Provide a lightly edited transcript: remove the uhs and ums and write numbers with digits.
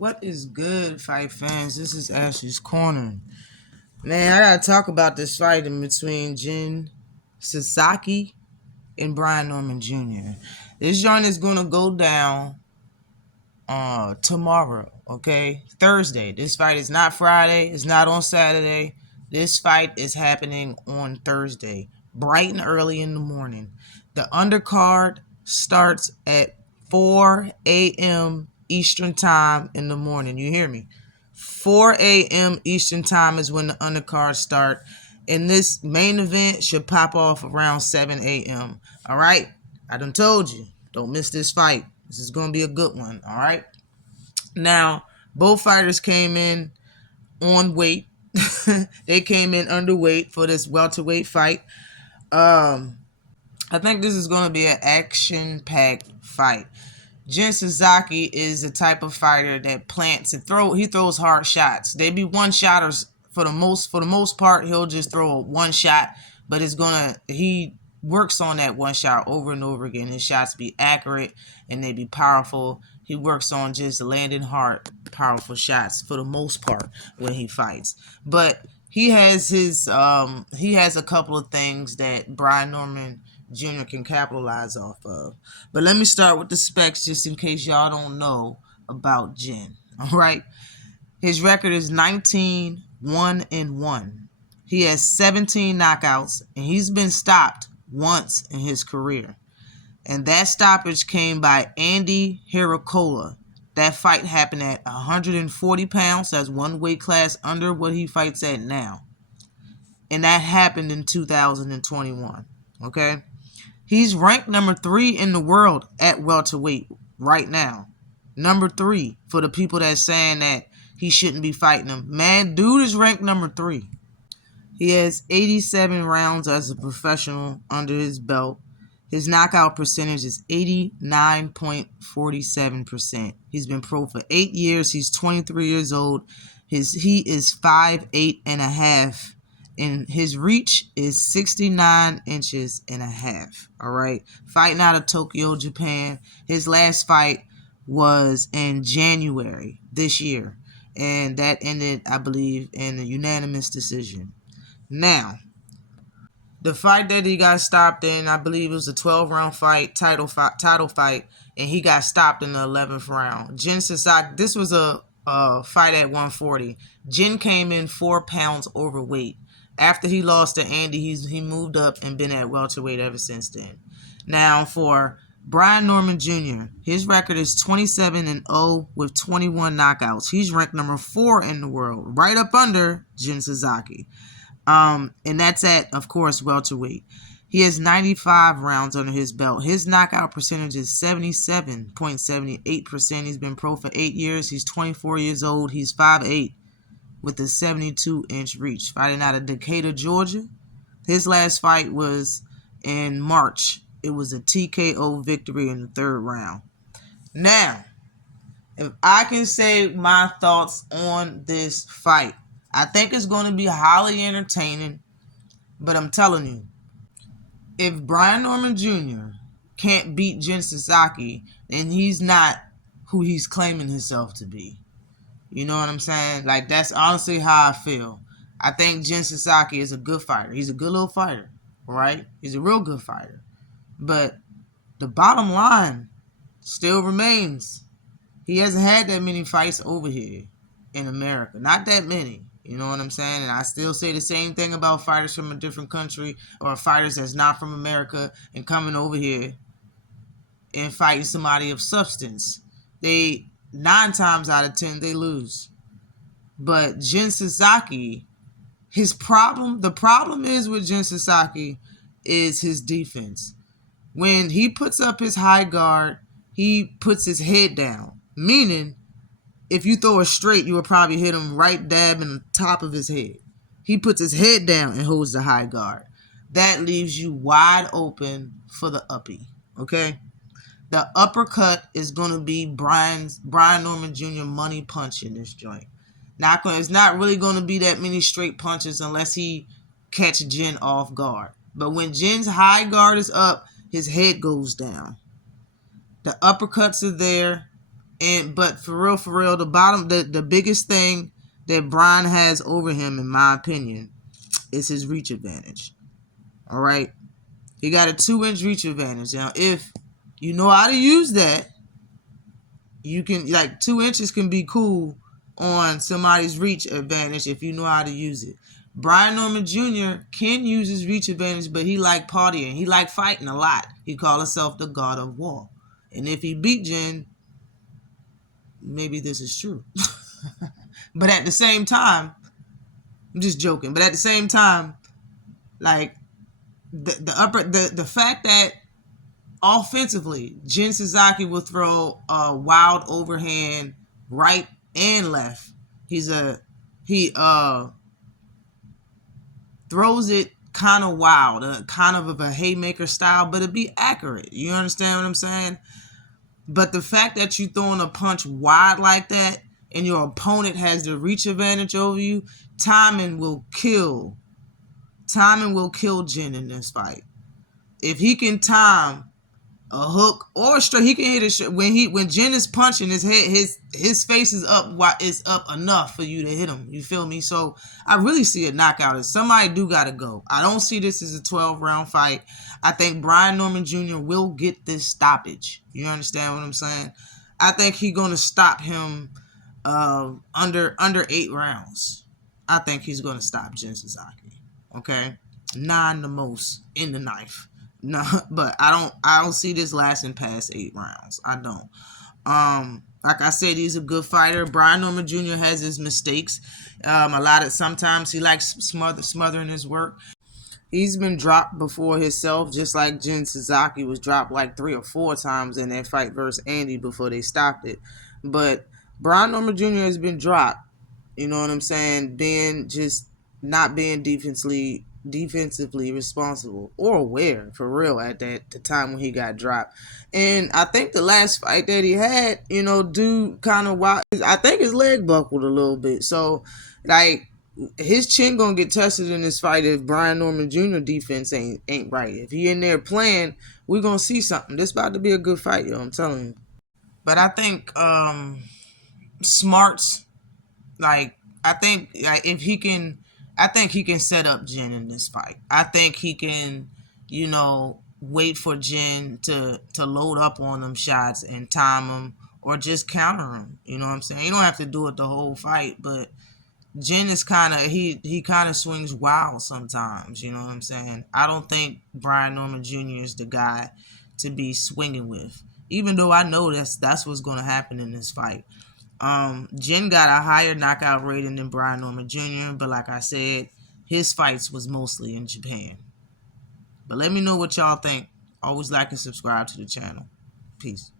What is good, fight fans? This is Ashley's Corner. Man, I gotta talk about this fight in between Jin Sasaki and Brian Norman Jr. This joint is gonna go down tomorrow, okay? Thursday. This fight is not Friday, it's not on Saturday. This fight is happening on Thursday, bright and early in the morning. The undercard starts at 4 a.m. Eastern time in the morning. You hear me? 4 a.m. Eastern time is when the undercards start. And this main event should pop off around 7 a.m. All right? I done told you. Don't miss this fight. This is going to be a good one. All right? Now, both fighters came in on weight. They came in underweight for this welterweight fight. I think this is going to be an action-packed fight. Jin Sasaki is the type of fighter that plants and he throws hard shots. They be one-shotters for the most part. He'll just throw a one shot, but he works on that one shot over and over again. His shots be accurate and they be powerful. He works on just landing hard, powerful shots for the most part when he fights. But he has a couple of things that Brian Norman Jr. can capitalize off of. But let me start with the specs just in case y'all don't know about Jin. All right. His record is 19-1-1. He has 17 knockouts, and he's been stopped once in his career. And that stoppage came by Andy Hiracola. That fight happened at 140 pounds. That's one weight class under what he fights at now. And that happened in 2021. Okay? He's ranked number 3 in the world at welterweight right now. Number 3 for the people that's saying that he shouldn't be fighting him. Man, dude is ranked number 3. He has 87 rounds as a professional under his belt. His knockout percentage is 89.47%. He's been pro for 8 years. He's 23 years old. He is 5'8" and a half. And his reach is 69 inches and a half. All right. Fighting out of Tokyo, Japan. His last fight was in January this year. And that ended, I believe, in a unanimous decision. Now, the fight that he got stopped in, I believe it was a 12-round fight, title fight, and he got stopped in the 11th round. Jin Sasaki, this was a fight at 140. Jin came in 4 pounds overweight. After he lost to Andy, he moved up and been at welterweight ever since then. Now, for Brian Norman Jr., his record is 27-0 with 21 knockouts. He's ranked number 4 in the world, right up under Jin Sasaki. And that's at, of course, welterweight. He has 95 rounds under his belt. His knockout percentage is 77.78%. He's been pro for 8 years. He's 24 years old. He's 5'8" with a 72-inch reach. Fighting out of Decatur, Georgia. His last fight was in March. It was a TKO victory in the 3rd round. Now, if I can say my thoughts on this fight, I think it's going to be highly entertaining, but I'm telling you, if Brian Norman Jr. can't beat Jin Sasaki, then he's not who he's claiming himself to be. You know what I'm saying? Like, that's honestly how I feel. I think Jin Sasaki is a good fighter. He's a good little fighter, right? He's a real good fighter. But the bottom line still remains. He hasn't had that many fights over here in America. Not that many. You know what I'm saying? And I still say the same thing about fighters from a different country or fighters that's not from America and coming over here and fighting somebody of substance. 9 times out of 10, they lose. But Jin Sasaki, the problem is with Jin Sasaki is his defense. When he puts up his high guard, he puts his head down. Meaning, if you throw a straight, you will probably hit him right dab in the top of his head. He puts his head down and holds the high guard. That leaves you wide open for the uppie. Okay? The uppercut is going to be Brian Norman Jr. money punch in this joint. It's not really going to be that many straight punches unless he catch Jin off guard. But when Jin's high guard is up, his head goes down. The uppercuts are there. But for real, the biggest thing that Brian has over him, in my opinion, is his reach advantage. All right, he got a 2-inch reach advantage. Now, if you know how to use that, you can, like, 2 inches can be cool on somebody's reach advantage if you know how to use it. Brian Norman Jr. can use his reach advantage, but he like partying. He like fighting a lot. He called himself the God of War. And if he beat Jen, maybe this is true. But at the same time, I'm just joking. But at the same time, like the fact that offensively, Jen Sasaki will throw a wild overhand right and left. He throws it kind of wild, kind of a haymaker style, but it be accurate. You understand what I'm saying? But the fact that you throwing a punch wide like that and your opponent has the reach advantage over you, timing will kill Jen in this fight. If he can time a hook or a straight, he can hit it when Jen is punching, his head, his face is up, it's up enough for you to hit him. You feel me? So I really see a knockout as somebody do gotta go. I don't see this as a 12-round fight. I think Brian Norman Jr. will get this stoppage. You understand what I'm saying? I think he's gonna stop him under 8 rounds. I think he's gonna stop Jen Sasaki. Okay, 9 the most in the knife. No, but I don't see this lasting past 8 rounds. I don't. Like I said, he's a good fighter. Brian Norman Jr. has his mistakes. Sometimes he likes smothering his work. He's been dropped before himself, just like Jen Sasaki was dropped like 3 or 4 times in that fight versus Andy before they stopped it. But Brian Norman Jr. has been dropped. You know what I'm saying? Not being defensively responsible or aware for real at the time when he got dropped. And I think the last fight that he had, dude kind of wild. I think his leg buckled a little bit. So, like, his chin gonna get tested in this fight if Brian Norman Jr. defense ain't right. If he in there playing, we're gonna see something. This about to be a good fight, yo. I'm telling you. But I think Smarts, like, I think if he can, I think he can set up Jen in this fight. I think he can, wait for Jen to load up on them shots and time them or just counter them. You know what I'm saying? You don't have to do it the whole fight, but Jen is he kind of swings wild sometimes. You know what I'm saying? I don't think Brian Norman Jr. is the guy to be swinging with, even though I know that's what's going to happen in this fight. Jen got a higher knockout rating than Brian Norman Jr., but like I said, his fights was mostly in Japan. But let me know what y'all think. Always like and subscribe to the channel. Peace.